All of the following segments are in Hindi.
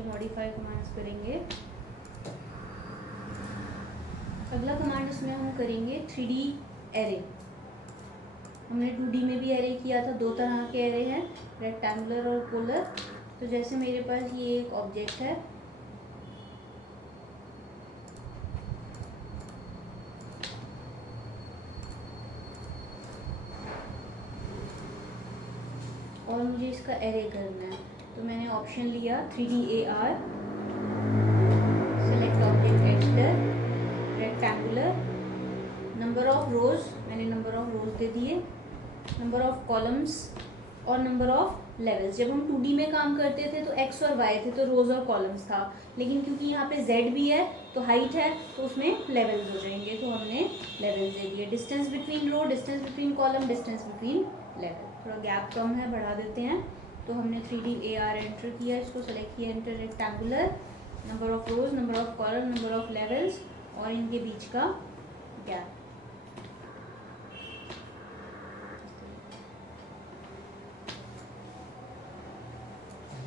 बाकी मॉडिफाई कमांड्स करेंगे। अगला कमांड इसमें हम करेंगे 3D एरे। हमने 2D में भी एरे किया था, दो तरह के एरे हैं, रेक्टेंगुलर और पोलर। तो जैसे मेरे पास ये एक ऑब्जेक्ट है, और मुझे इसका एरे करना है, तो मैंने ऑप्शन लिया 3D AR, select object editor, rectangular, number of रोज, मैंने नंबर ऑफ रोज दे दिए, नंबर ऑफ कॉलम्स और नंबर ऑफ लेवल्स। जब हम 2D में काम करते थे तो x और y थे, तो रोज और कॉलम्स था, लेकिन क्योंकि यहाँ पे z भी है तो हाइट है, तो उसमें लेवल्स हो जाएंगे, तो हमने लेवल्स दे दिए। Distance between row, distance between column, distance between level. थोड़ा गैप कम है, बढ़ा देते हैं। तो हमने 3D AR एंटर किया, इसको सेलेक्ट किया, enter rectangular, number of rose, number of column, number of levels और इनके बीच का गैप।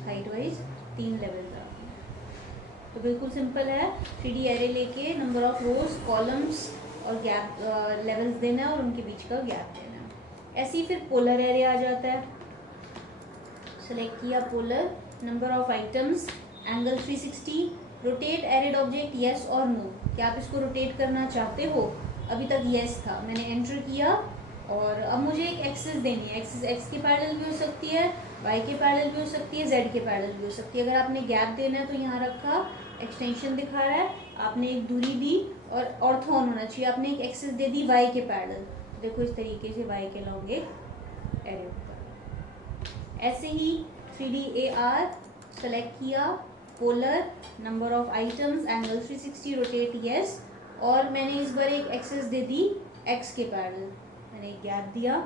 हाइट वाइज 3 लेवल का, तो बिल्कुल सिंपल है। 3D एरे लेके नंबर ऑफ रोज, कॉलम्स और गैप लेवल्स देना है और उनके बीच का गैप देना है। ऐसे ही फिर पोलर एरे आ जाता है, सेलेक्ट किया polar, number of items, angle 360, rotate arrayed object yes और नो, क्या आप इसको रोटेट करना चाहते हो? अभी तक येस था, मैंने एंटर किया और अब मुझे एक एक्सिस देनी है। एक्सिस एक्स के पैरेलल भी हो सकती है, वाई के पैरेलल भी हो सकती है, जेड के पैरेलल भी हो सकती है। अगर आपने गैप देना है तो यहाँ रखा, एक्सटेंशन दिखा रहा है, आपने एक दूरी दी और ऑर्थोन होना चाहिए, आपने एक एक्सिस दे दी वाई के पैरेलल। देखो इस तरीके से वाई के लॉन्ग एक एरे होता है। ऐसे ही 3D AR सेलेक्ट किया, polar, number of items, angle 360, rotate yes, और मैंने इस बार एक एक्सिस दे दी एक्स के पैरेलल, मैंने एक गैप दिया,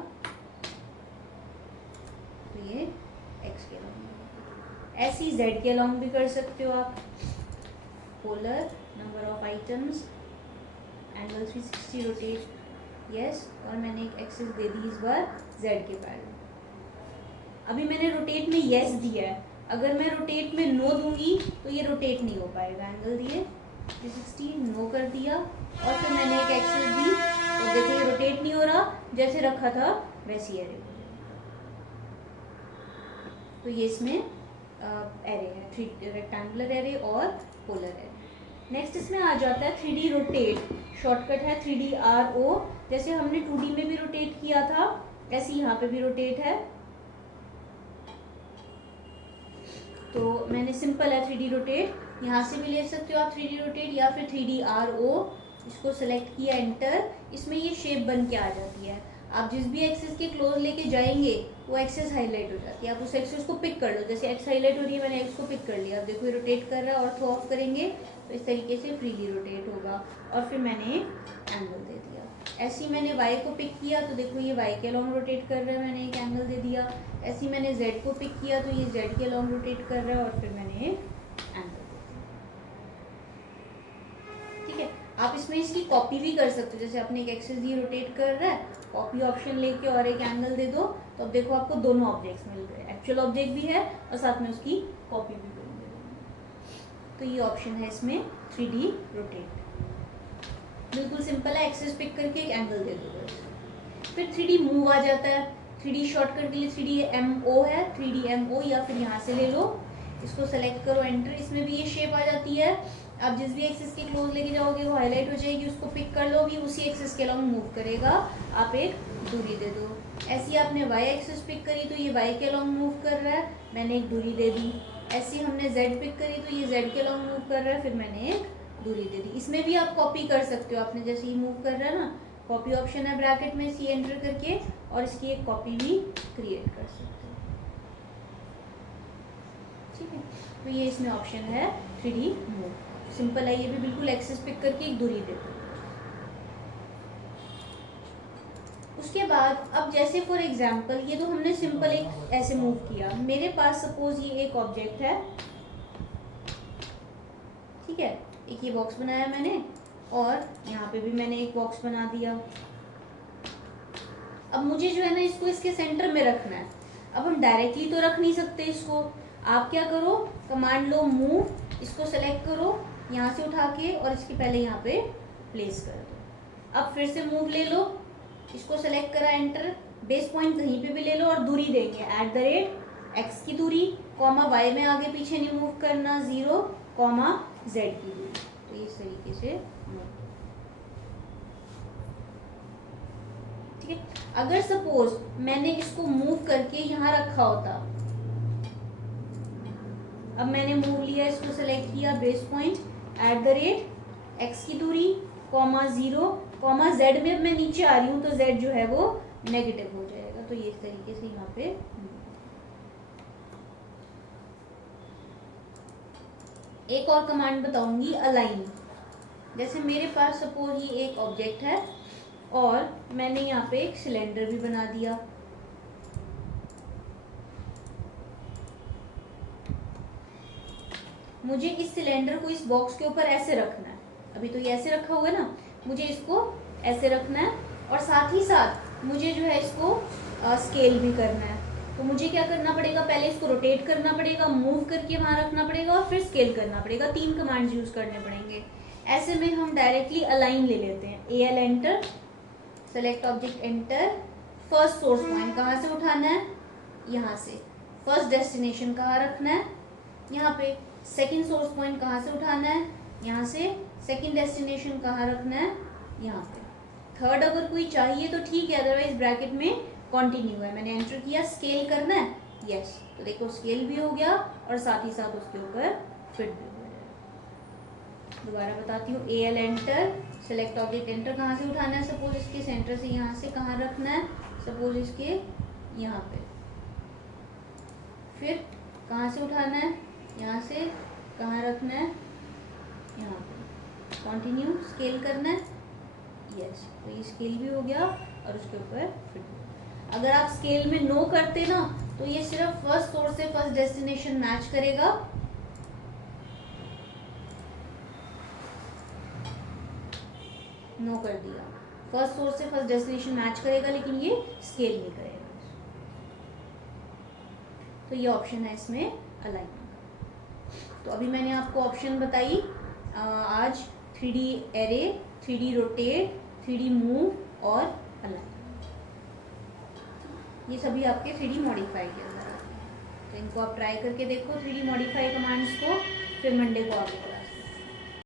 तो ये एक्स के लॉन्ग। ऐसे ही जेड के लॉन्ग भी कर सकते हो आप, polar, number of items, angle 360, rotate yes, और मैंने एक एक्सिस दे दी इस बार जेड के पैरेलल। अभी मैंने रोटेट में यस दिया है, अगर मैं रोटेट में नो दूंगी तो ये रोटेट नहीं हो पाएगा। एंगल दिए 360, नो कर दिया और फिर मैंने एक एक्सिस दी, तो देखो ये रोटेट नहीं हो रहा, जैसे रखा था वैसी एरे हो जाएगा। तो ये इसमें एरे है, 3 रेक्टेंगुलर एरे और पोलर एरे। नेक्स्ट इसमें आ जाता है 3D रोटेट, शॉर्टकट है 3D RO। जैसे हमने 2D में भी रोटेट किया था, ऐसे यहाँ पे भी रोटेट है। तो मैंने सिंपल है 3D रोटेट, यहाँ से भी ले सकते हो आप 3D रोटेट या फिर 3D RO। इसको सेलेक्ट किया, एंटर, इसमें ये शेप बन के आ जाती है। आप जिस भी एक्सिस के क्लोज लेके जाएंगे वो एक्सिस हाईलाइट हो जाती है, आप उस एक्सिस को पिक कर लो। जैसे एक्स हाईलाइट हो रही है, मैंने एक्स को पिक कर लिया, अब देखो ये रोटेट कर रहा है, ऑर्थो ऑफ करेंगे तो इस तरीके से फ्रीली रोटेट होगा। और फिर मैंने एंगल दे दिया। ऐसे ही मैंने वाई को पिक किया, तो देखो ये वाई के लॉन्ग रोटेट कर रहा है, मैंने एक एंगल दे दिया। ऐसे ही मैंने जेड को पिक किया, तो ये जेड के लॉन्ग रोटेट कर रहा है और फिर मैंने एक एंगल दे दिया। ठीक है, आप इसमें इसकी कॉपी भी कर सकते हो। जैसे आपने एक एक्सिस दी, रोटेट कर रहा है, कॉपी ऑप्शन लेके और एक एंगल दे दो, तो अब देखो आपको दोनों ऑब्जेक्ट्स मिल गए, एक्चुअल ऑब्जेक्ट भी है और साथ में उसकी कॉपी भी मिल गई। तो ये ऑप्शन है इसमें 3D रोटेट, बिल्कुल सिंपल है, एक्सिस पिक करके एक एंगल दे दो बस। फिर 3D मूव आ जाता है। 3D शॉर्टकट के लिए 3D MO है, 3D MO, या फिर यहाँ से ले लो, इसको सेलेक्ट करो, एंटर, इसमें भी ये शेप आ जाती है। आप जिस भी एक्सिस के क्लोज लेके जाओगे वो हाईलाइट हो जाएगी, उसको पिक कर लो, भी उसी एक्सिस के लॉन्ग मूव करेगा, आप एक दूरी दे दो। ऐसी आपने वाई एक्सिस पिक करी तो ये वाई के लॉन्ग मूव कर रहा है, मैंने एक दूरी दे दी। ऐसी हमने जेड पिक करी तो ये जेड के लॉन्ग मूव कर रहा है, फिर मैंने एक दूरी दे दी। इसमें भी आप कॉपी कर सकते हो, आपने जैसे ही मूव कर रहा है ना, कॉपी ऑप्शन है ब्रैकेट में, सी एंटर करके और इसकी एक कॉपी भी क्रिएट कर सकते हो। ठीक है, तो ये इसमें ऑप्शन है 3D मूव, सिंपल है ये भी, बिल्कुल एक्सिस पिक करके एक दूरी दे दो। उसके बाद अब जैसे फॉर एग्जांपल ये तो हमने सिंपल एक ऐसे मूव किया, मेरे पास सपोज ये एक ऑब्जेक्ट है, ठीक है, एक ये बॉक्स बनाया मैंने और यहाँ पे भी मैंने एक बॉक्स बना दिया। अब मुझे जो है ना इसको इसके सेंटर में रखना है। अब हम डायरेक्टली तो रख नहीं सकते इसको, आप क्या करो, कमांड लो मूव, इसको सेलेक्ट करो यहाँ से उठा के और इसके पहले यहाँ पे प्लेस कर दो। अब फिर से मूव ले लो, इसको सेलेक्ट करा, एंटर, बेस पॉइंट कहीं पे भी ले लो और दूरी देंगे @x की दूरी, कॉमा y में आगे पीछे नहीं मूव करना, 0, कॉमा z की दूरी। तो इस तरीके से ठीक है। अगर सपोज मैंने इसको मूव करके यहाँ रखा होता, अब मैंने मूव लिया, इसको सेलेक्ट किया, बेस पॉइंट @x की दूरी, कॉमा 0, कॉमा z में मैं नीचे आ रही हूँ तो z जो है वो नेगेटिव हो जाएगा। तो ये इस तरीके से यहाँ पे एक और कमांड बताऊंगी, अलाइन। जैसे मेरे पास सपोज ये एक ऑब्जेक्ट है और मैंने यहाँ पे एक सिलेंडर भी बना दिया। मुझे इस सिलेंडर को इस बॉक्स के ऊपर ऐसे रखना है, अभी तो ये ऐसे रखा हुआ है ना, मुझे इसको ऐसे रखना है और साथ ही साथ मुझे जो है इसको स्केल भी करना है। तो मुझे क्या करना पड़ेगा, पहले इसको रोटेट करना पड़ेगा, मूव करके वहां रखना पड़ेगा और फिर स्केल करना पड़ेगा। 3 कमांड्स यूज करने पड़ेंगे। ऐसे में हम डायरेक्टली अलाइन ले लेते हैं, AL enter, select object enter, first source point कहाँ से उठाना है, यहाँ से, फर्स्ट डेस्टिनेशन कहाँ रखना है, यहाँ पे, सेकेंड सोर्स पॉइंट कहाँ से उठाना है, यहाँ से, सेकेंड डेस्टिनेशन कहाँ रखना है, यहाँ पे, थर्ड अगर कोई चाहिए तो ठीक है, अदरवाइज ब्रैकेट में कंटिन्यू है। मैंने एंटर किया, स्केल करना है, यस, तो देखो स्केल भी हो गया और साथ ही साथ उसके ऊपर फिट भी हो जाएगा। दोबारा बताती हूँ, AL enter, select object enter, कहाँ से उठाना है, सपोज इसके सेंटर से, यहाँ से कहाँ रखना है, सपोज इसके यहाँ पे, फिर कहाँ से उठाना है, यहाँ से कहाँ रखना है, यहाँ पे, कंटिन्यू, स्केल करना है, यस, तो ये स्केल भी हो गया और उसके ऊपर फिट। अगर आप स्केल में नो करते ना तो ये सिर्फ फर्स्ट सोर्स से फर्स्ट डेस्टिनेशन मैच करेगा, नो कर दिया, फर्स्ट सोर्स से फर्स्ट डेस्टिनेशन मैच करेगा लेकिन ये स्केल नहीं करेगा। तो ये ऑप्शन है इसमें अलाइनमेंट। तो अभी मैंने आपको ऑप्शन बताई आज 3D array, 3D rotate, 3D move और अलाइन, ये सभी आपके 3D मॉडिफाई के अंदर आते हैं। तो इनको आप ट्राई करके देखो 3D मॉडिफाई कमांड्स को, फिर मंडे को आगे बढ़ाएंगे।